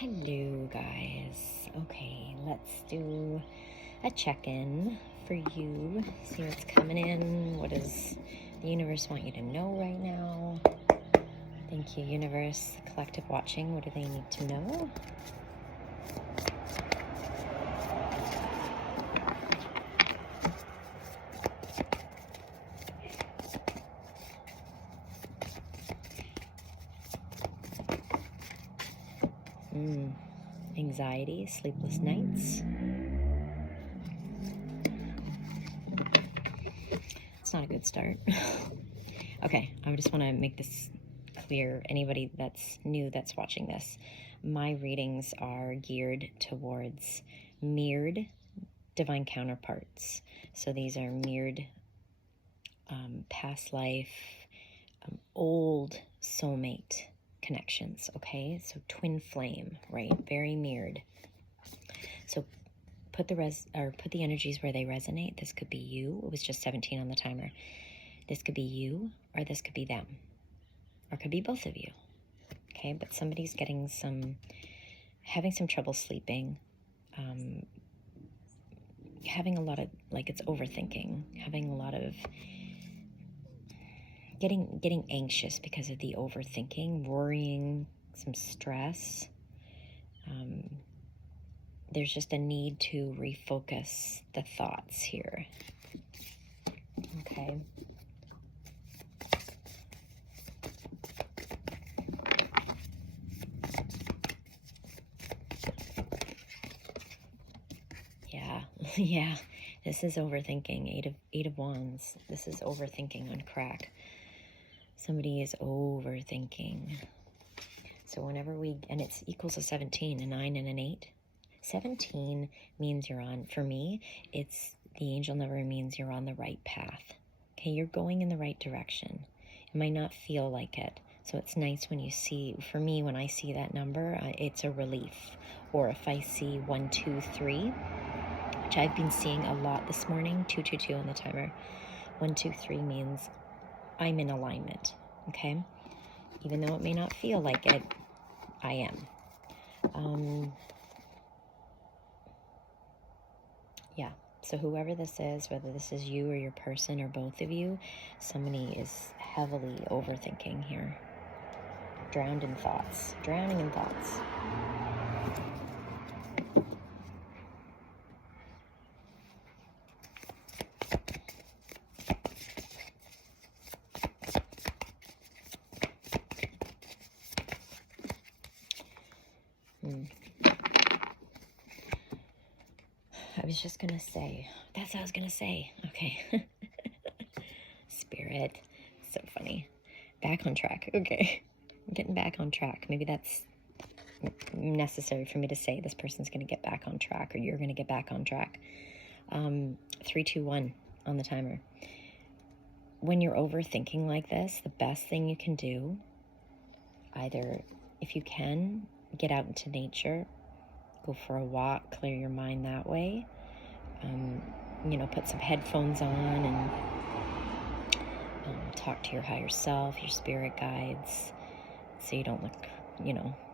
Hello, guys. Okay, let's do a check-in for you. See what's coming in. What does the universe want you to know right now? Thank you, universe. Collective watching. What do they need to know? Anxiety, sleepless nights. It's not a good start. Okay, I just want to make this clear. Anybody that's new that's watching this, my readings are geared towards mirrored divine counterparts. So these are mirrored past life, old soulmate connections, okay? So twin flame, right? Very mirrored. So put the energies where they resonate. This could be you. It was just 17 on the timer. This could be you, or this could be them, or it could be both of you. Okay, but somebody's having some trouble sleeping, having a lot of, like, it's overthinking, having a lot of getting anxious because of the overthinking, worrying, some stress. There's just a need to refocus the thoughts here. Okay. Yeah, this is overthinking. Eight of Wands. This is overthinking on crack. Somebody is overthinking. So whenever and it's equals a 17, a 9 and an 8. 17 means you're on, for me, it's the angel number means you're on the right path. Okay, you're going in the right direction. It might not feel like it. So it's nice when you see, for me, when I see that number, it's a relief. Or if I see 1, 2, 3, which I've been seeing a lot this morning, 222 on the timer. 1, 2, 3 means I'm in alignment, okay? Even though it may not feel like it, I am. Yeah, so whoever this is, whether this is you or your person or both of you, somebody is heavily overthinking here. Drowning in thoughts. I was just gonna say, that's what I was gonna say. Okay. Spirit. So funny. Back on track. Okay. I'm getting back on track. Maybe that's necessary for me to say this person's gonna get back on track, or you're gonna get back on track. 3, 2, 1 on the timer. When you're overthinking like this, the best thing you can do, either, if you can, get out into nature, go for a walk, clear your mind that way. Put some headphones on and talk to your higher self, your spirit guides, so you don't look,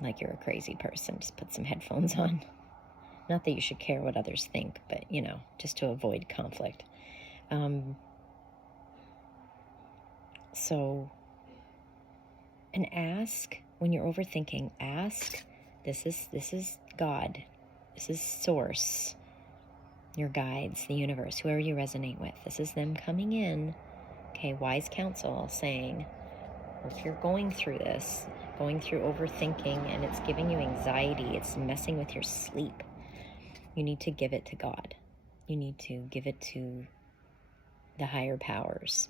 like you're a crazy person. Just put some headphones on. Not that you should care what others think, but, just to avoid conflict. And ask, when you're overthinking, ask, this is God, this is source, your guides, the universe, whoever you resonate with. This is them coming in, okay, wise counsel saying, or if you're going through this, going through overthinking and it's giving you anxiety, it's messing with your sleep, you need to give it to God. You need to give it to the higher powers,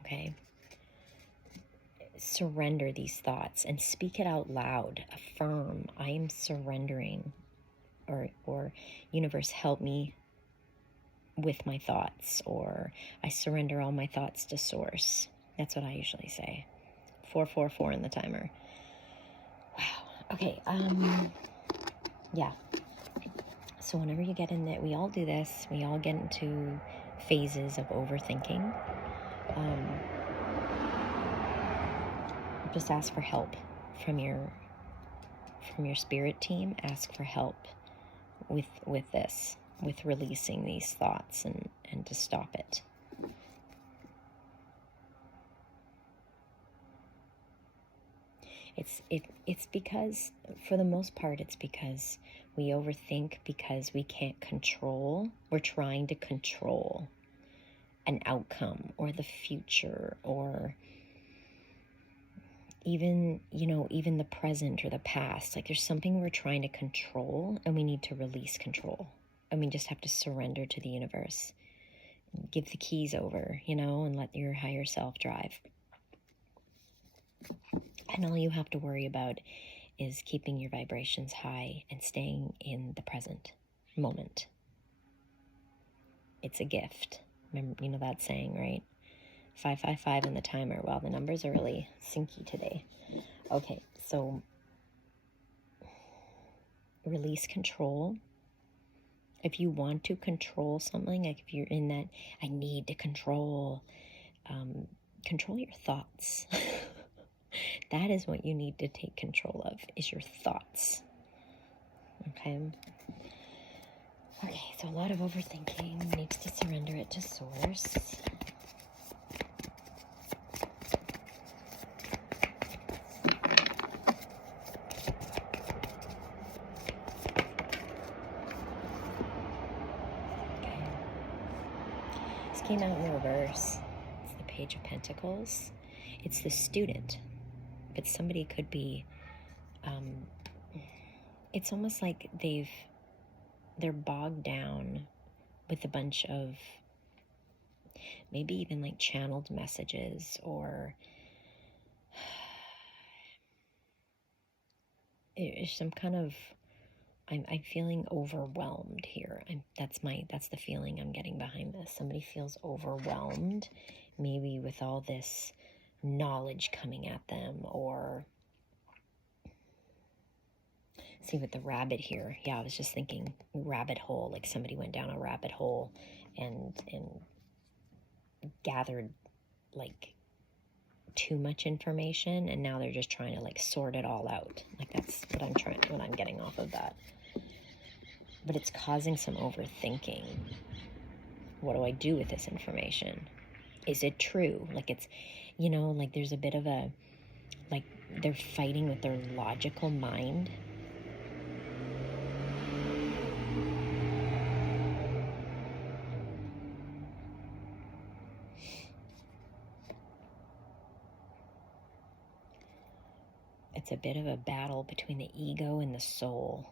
okay? Surrender these thoughts and speak it out loud. Affirm, I am surrendering, or universe, help me with my thoughts, or I surrender all my thoughts to source. That's what I usually say. 444 in the timer. Wow. Okay. Yeah. So whenever you get in that, we all do this. We all get into phases of overthinking. Just ask for help from your from your spirit team, ask for help with this, with releasing these thoughts and to stop it. It's because, for the most part, it's because we overthink because we can't control. We're trying to control an outcome or the future, or even, even the present or the past. Like, there's something we're trying to control, and we need to release control. And we just have to surrender to the universe. Give the keys over, and let your higher self drive. And all you have to worry about is keeping your vibrations high and staying in the present moment. It's a gift. Remember, that saying, right? 555 in the timer. Wow, the numbers are really syncy today. Okay, so release control. If you want to control something, like if you're in that, I need to control your thoughts. That is what you need to take control of, is your thoughts. Okay, so a lot of overthinking needs to surrender it to source. This came out in reverse. It's the Page of Pentacles. It's the student. But somebody could be, it's almost like they're bogged down with a bunch of maybe even like channeled messages, or it's some kind of, I'm feeling overwhelmed here. That's the feeling I'm getting behind this. Somebody feels overwhelmed, maybe with all this knowledge coming at them, or see with the rabbit here. Yeah, I was just thinking rabbit hole, like somebody went down a rabbit hole and gathered like too much information, and now they're just trying to like sort it all out. Like, that's what I'm getting off of that. But it's causing some overthinking. What do I do with this information? Is it true? Like, it's, like there's a bit of a, like they're fighting with their logical mind. It's a bit of a battle between the ego and the soul.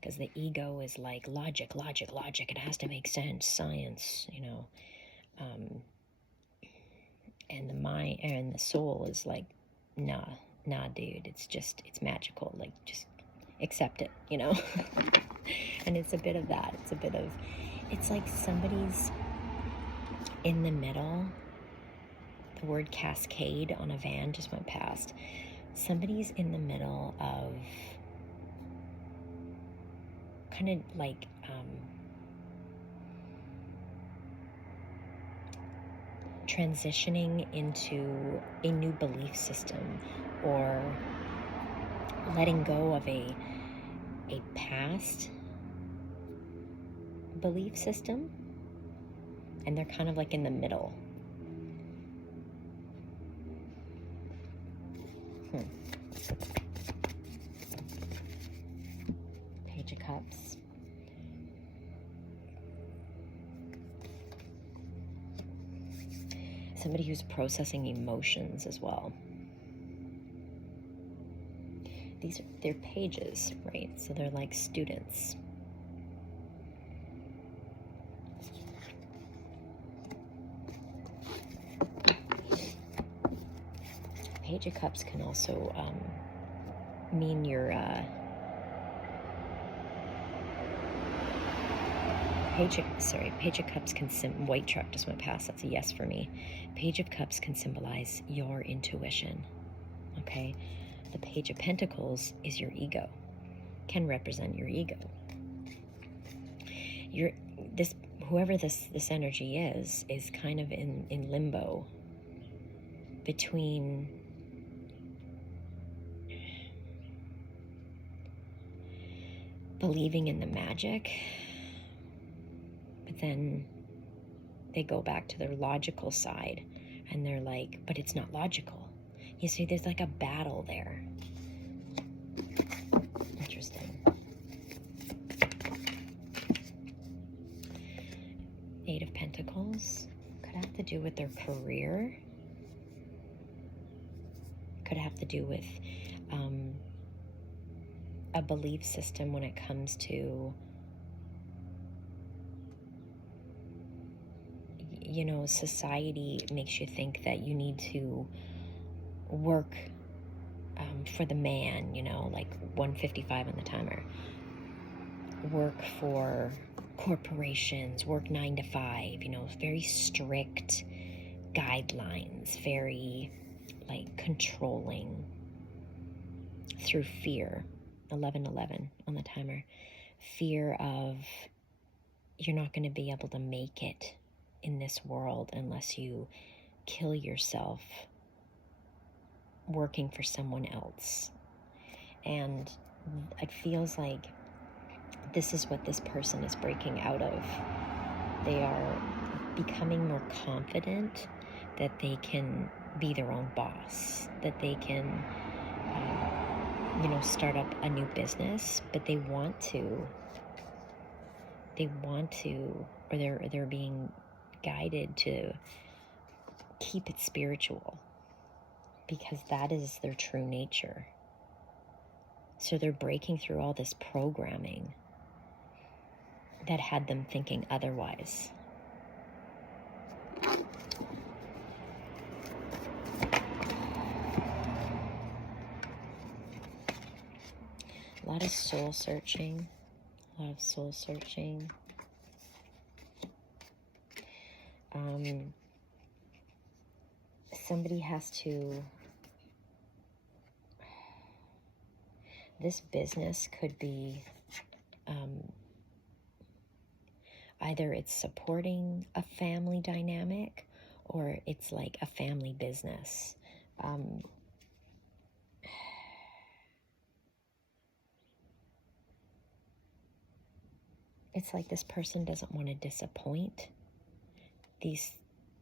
Because the ego is like logic. It has to make sense, science, and the mind and the soul is like, nah, dude. It's magical. Like, just accept it, And it's a bit of that. It's like somebody's in the middle. The word cascade on a van just went past. Somebody's in the middle of kind of like transitioning into a new belief system, or letting go of a past belief system, and they're kind of like in the middle. Page of Cups. Somebody who's processing emotions as well. They're pages, right? So they're like students. Page of Cups can also mean you're Page of Cups can white truck just went past. That's a yes for me. Page of Cups can symbolize your intuition. Okay, the Page of Pentacles is your ego. Can represent your ego. whoever this energy is kind of in limbo between believing in the magic, but then they go back to their logical side and they're like, but it's not logical. You see, there's like a battle there. Interesting. Eight of Pentacles could have to do with their career. Could have to do with a belief system when it comes to, you know, society makes you think that you need to work for the man, you know, like 155 on the timer. Work for corporations, work 9 to 5, you know, very strict guidelines, very like controlling through fear. 1111 on the timer. Fear of you're not going to be able to make it in this world unless you kill yourself working for someone else. And it feels like this is what this person is breaking out of. They are becoming more confident that they can be their own boss, that they can you know, start up a new business, but they want to, or they're being guided to keep it spiritual because that is their true nature. So they're breaking through all this programming that had them thinking otherwise. A lot of soul searching. Somebody has to, this business could be either it's supporting a family dynamic or it's like a family business. It's like this person doesn't want to disappoint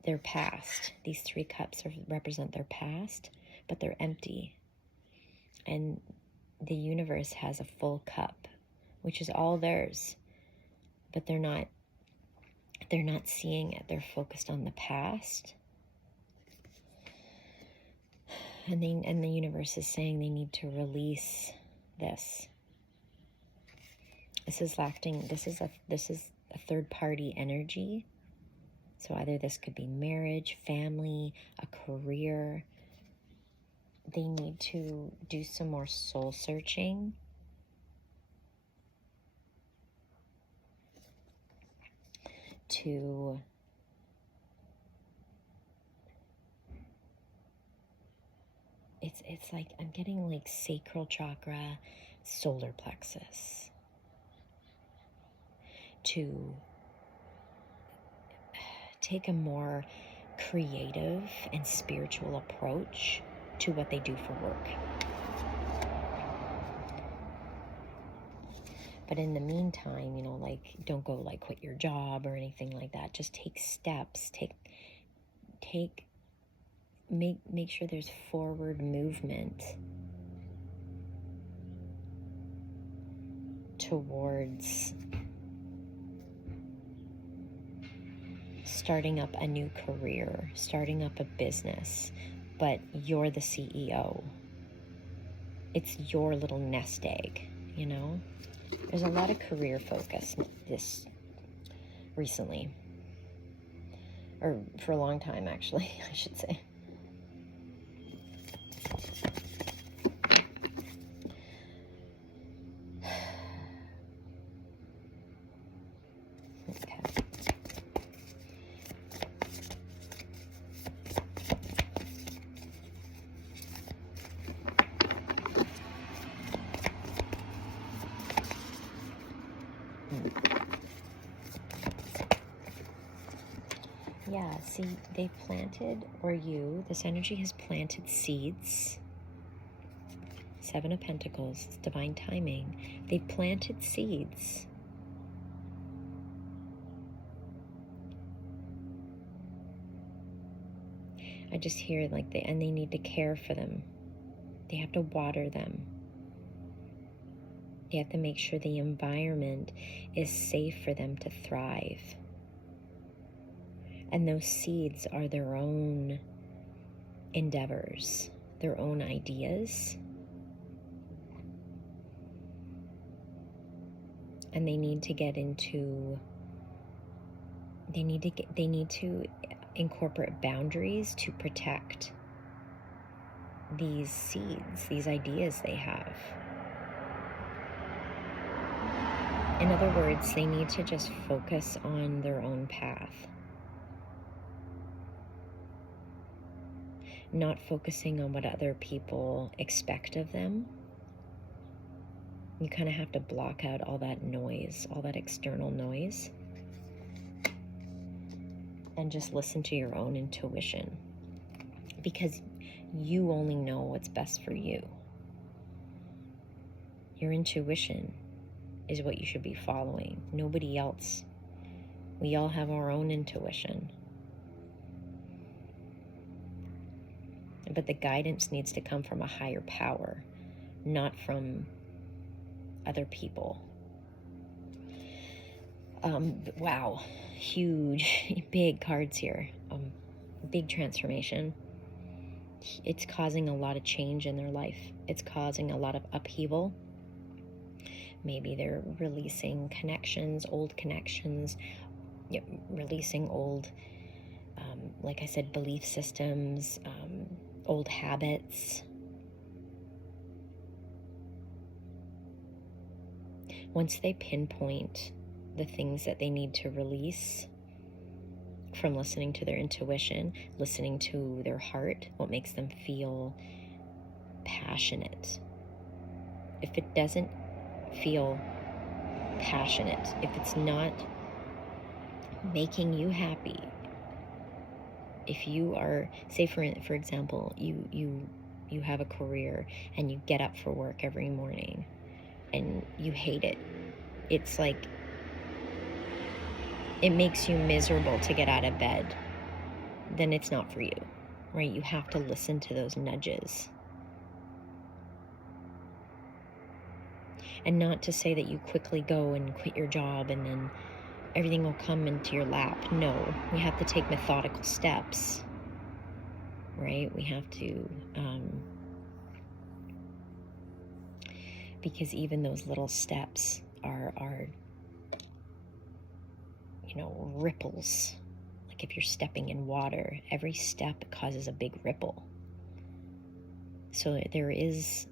their past. These 3 cups represent their past, but they're empty. And the universe has a full cup, which is all theirs. But they're not seeing it. They're focused on the past. And the universe is saying they need to release this. This is a third party energy. So either this could be marriage, family, a career. They need to do some more soul searching. It's like I'm getting like sacral chakra, solar plexus, to take a more creative and spiritual approach to what they do for work. But in the meantime, you know, like, don't go like quit your job or anything like that. Just take steps, make sure there's forward movement towards starting up a new career, starting up a business, but you're the CEO. It's your little nest egg, you know? There's a lot of career focus this recently. Or for a long time, actually, I should say. Yeah, see, they've planted, or you, this energy has planted seeds. Seven of Pentacles, it's divine timing. They've planted seeds. I just hear like and they need to care for them. They have to water them. They have to make sure the environment is safe for them to thrive. And those seeds are their own endeavors, their own ideas. And they need to get into, they need to incorporate boundaries to protect these seeds, these ideas they have. In other words, they need to just focus on their own path. Not focusing on what other people expect of them. You kind of have to block out all that noise, all that external noise, and just listen to your own intuition, because you only know what's best for you. Your intuition is what you should be following, nobody else. We all have our own intuition. But the guidance needs to come from a higher power, not from other people. Wow, huge, big cards here. Big transformation. It's causing a lot of change in their life. It's causing a lot of upheaval. Maybe they're releasing connections, old connections, releasing old, like I said, belief systems, old habits. Once they pinpoint the things that they need to release from listening to their intuition, listening to their heart, what makes them feel passionate. If it doesn't feel passionate, if it's not making you happy, if you are, say for example, you have a career and you get up for work every morning and you hate it, it's like it makes you miserable to get out of bed, then it's not for you, right? You have to listen to those nudges. And not to say that you quickly go and quit your job and then everything will come into your lap. No, we have to take methodical steps, right? We have to, because even those little steps are ripples. Like if you're stepping in water, every step causes a big ripple. So there is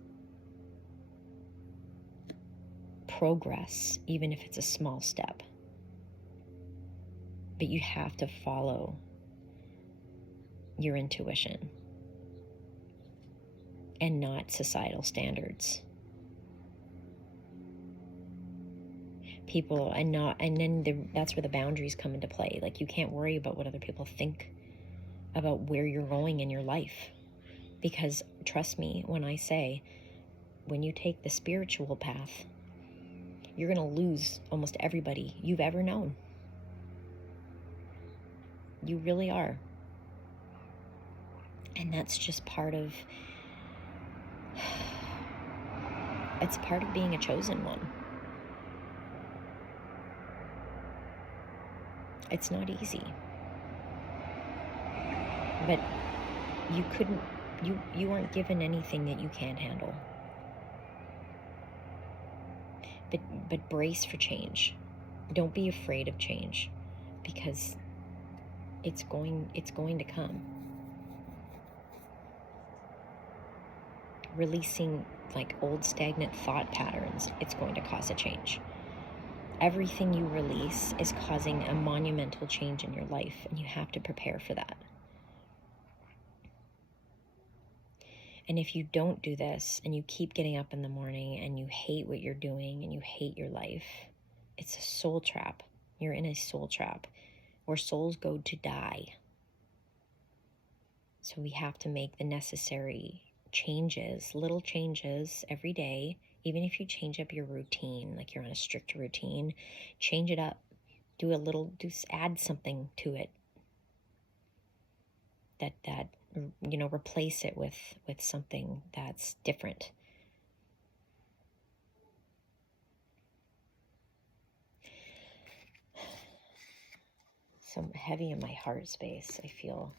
progress, even if it's a small step. But you have to follow your intuition and not societal standards. People, and then that's where the boundaries come into play. Like you can't worry about what other people think about where you're going in your life. Because trust me when I say, when you take the spiritual path, you're going to lose almost everybody you've ever known. You really are. And that's just part of, it's part of being a chosen one. It's not easy. But you aren't given anything that you can't handle. But brace for change. Don't be afraid of change, because it's going to come. Releasing like old stagnant thought patterns, it's going to cause a change. Everything you release is causing a monumental change in your life, and you have to prepare for that. And if you don't do this and you keep getting up in the morning and you hate what you're doing and you hate your life, it's a soul trap. You're in a soul trap or souls go to die. So we have to make the necessary changes, little changes every day. Even if you change up your routine, like you're on a strict routine, change it up. Add something to it. That replace it with something that's different. So heavy in my heart space, I feel.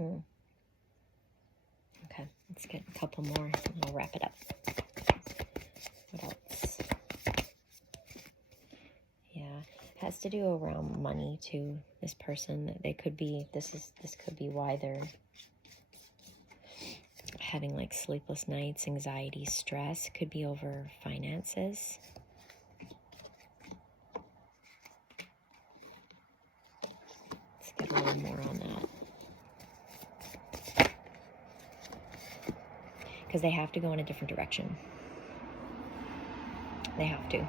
Okay, let's get a couple more and I'll wrap it up. What else? Yeah, it has to do around money too. This person, they could be, this could be why they're having like sleepless nights, anxiety, stress. Could be over finances. Let's get a little more on that. Because they have to go in a different direction. They have to.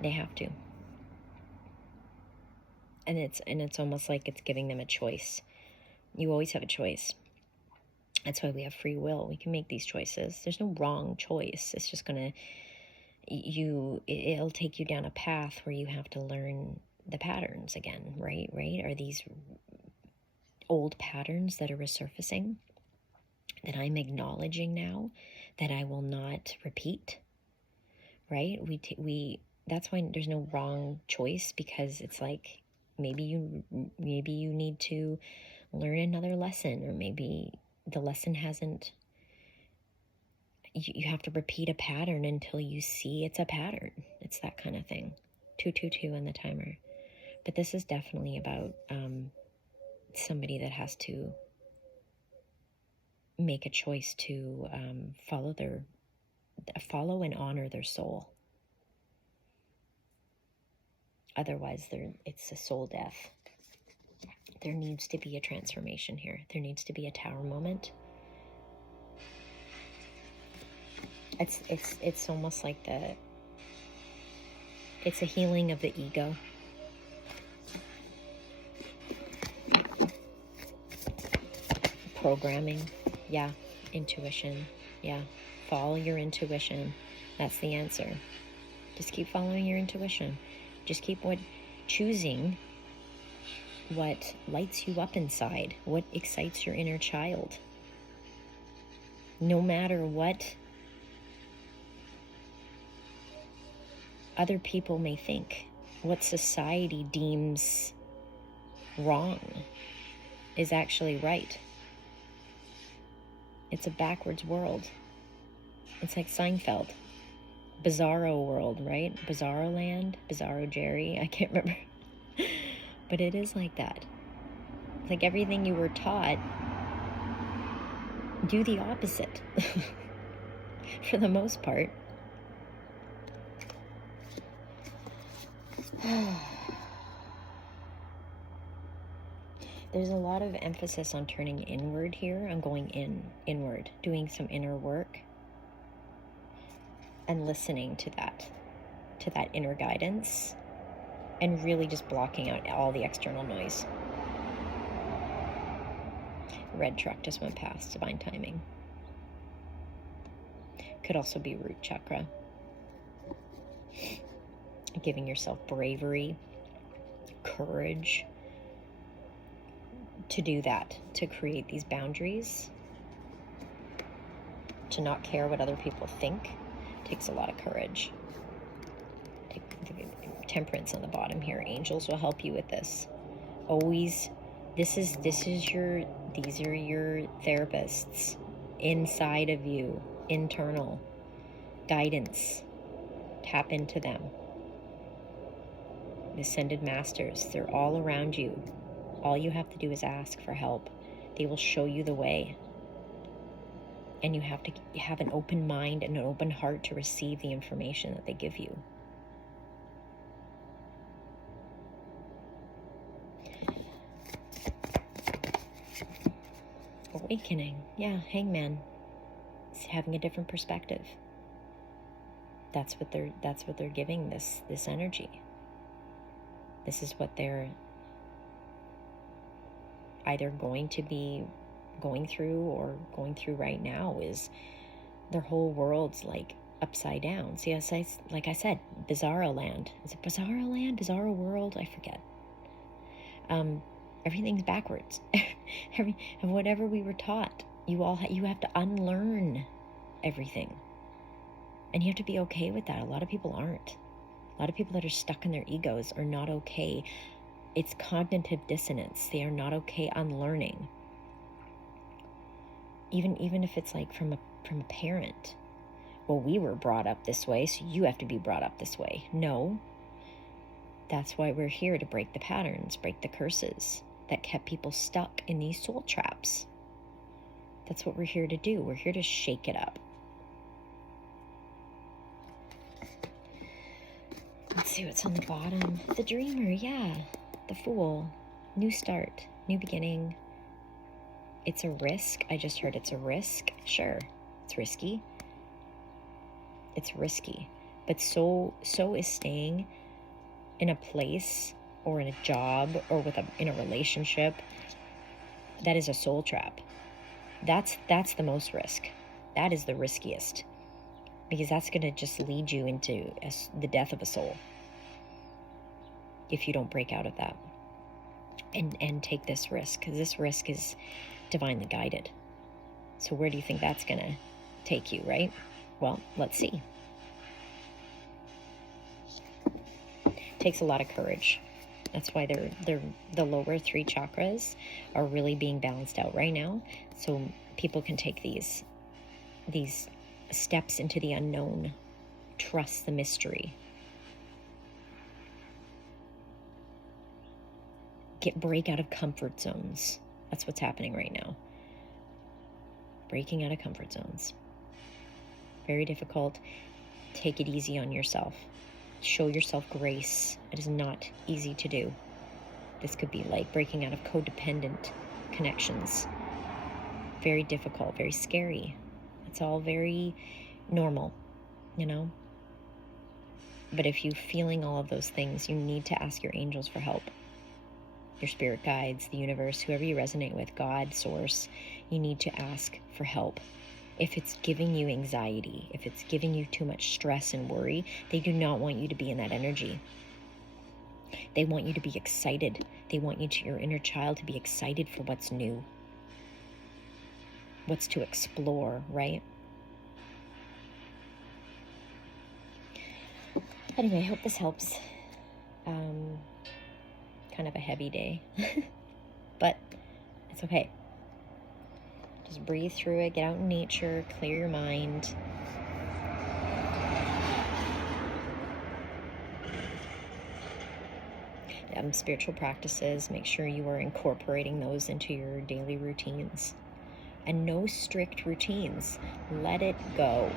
They have to. And it's almost like it's giving them a choice. You always have a choice. That's why we have free will. We can make these choices. There's no wrong choice. It's just it'll take you down a path where you have to learn the patterns again, right? Are these old patterns that are resurfacing that I'm acknowledging now that I will not repeat, right? That's why there's no wrong choice, because it's like maybe you need to learn another lesson, or maybe the lesson hasn't. You have to repeat a pattern until you see it's a pattern. It's that kind of thing. 222 on the timer. But this is definitely about somebody that has to make a choice to follow and honor their soul. Otherwise, it's a soul death. There needs to be a transformation here. There needs to be a tower moment. It's almost like it's a healing of the ego. Programming, yeah. Intuition, yeah. Follow your intuition. That's the answer. Just keep following your intuition. Just keep choosing what lights you up inside, what excites your inner child. No matter what other people may think, what society deems wrong is actually right. It's a backwards world. It's like Seinfeld. Bizarro world, right? Bizarro land, Bizarro Jerry, I can't remember. But it is like that. Like everything you were taught, do the opposite. For the most part. There's a lot of emphasis on turning inward here, on going inward, doing some inner work, and listening to that inner guidance, and really just blocking out all the external noise. Red truck just went past, divine timing. Could also be root chakra. Giving yourself bravery, courage to do that, to create these boundaries, to not care what other people think. Takes a lot of courage. Take temperance on the bottom here. Angels will help you with this. Always, these are your therapists inside of you, internal guidance. Tap into them. Ascended masters, they're all around you. All you have to do is ask for help. They will show you the way. And you have to have an open mind and an open heart to receive the information that they give you. Awakening. Yeah, hangman. It's having a different perspective. That's what they're giving this energy. This is what they're either going to be going through or going through right now, is their whole world's like upside down. See, like I said, Bizarro Land. Is it Bizarro Land? Bizarro World? I forget. Everything's backwards. And whatever we were taught, you have to unlearn everything. And you have to be okay with that. A lot of people aren't. A lot of people that are stuck in their egos are not okay. It's cognitive dissonance. They are not okay unlearning. Even if it's like from a parent. Well, we were brought up this way, so you have to be brought up this way. No. That's why we're here, to break the patterns, break the curses that kept people stuck in these soul traps. That's what we're here to do. We're here to shake it up. Let's see what's on the bottom. The Dreamer, yeah. The Fool. New start. New beginning. It's a risk. I just heard it's a risk. Sure. It's risky. It's risky. But so is staying in a place or in a job or in a relationship that is a soul trap. That's the most risk. That is the riskiest, because that's going to just lead you into the death of a soul if you don't break out of that and take this risk, because this risk is divinely guided. So where do you think that's going to take you, right? Well, let's see. Takes a lot of courage. That's why the lower 3 chakras are really being balanced out right now, so people can take these steps into the unknown, trust the mystery, break out of comfort zones. That's what's happening right now. Breaking out of comfort zones. Very difficult. Take it easy on yourself. Show yourself grace. It is not easy to do. This could be like breaking out of codependent connections. Very difficult, very scary. It's all very normal, you know? But if you're feeling all of those things, you need to ask your angels for help. Your spirit guides, the universe, whoever you resonate with, God, source, you need to ask for help. If it's giving you anxiety, if it's giving you too much stress and worry, they do not want you to be in that energy. They want you to be excited. They want your inner child to be excited for what's new, what's to explore, right? Anyway, I hope this helps. Kind of a heavy day, but it's okay. Just breathe through it, get out in nature, clear your mind. Spiritual practices, make sure you are incorporating those into your daily routines. And no strict routines. Let it go.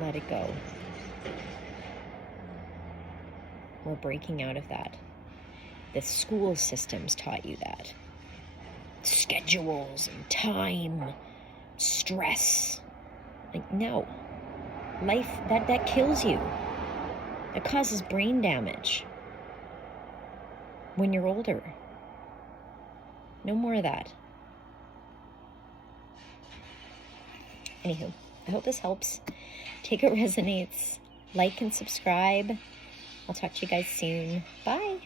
Let it go. We're breaking out of that. The school systems taught you that. Schedules and time, stress. Like, no. Life, that kills you. It causes brain damage when you're older. No more of that. Anywho, I hope this helps. Take it resonates. Like and subscribe. I'll talk to you guys soon. Bye.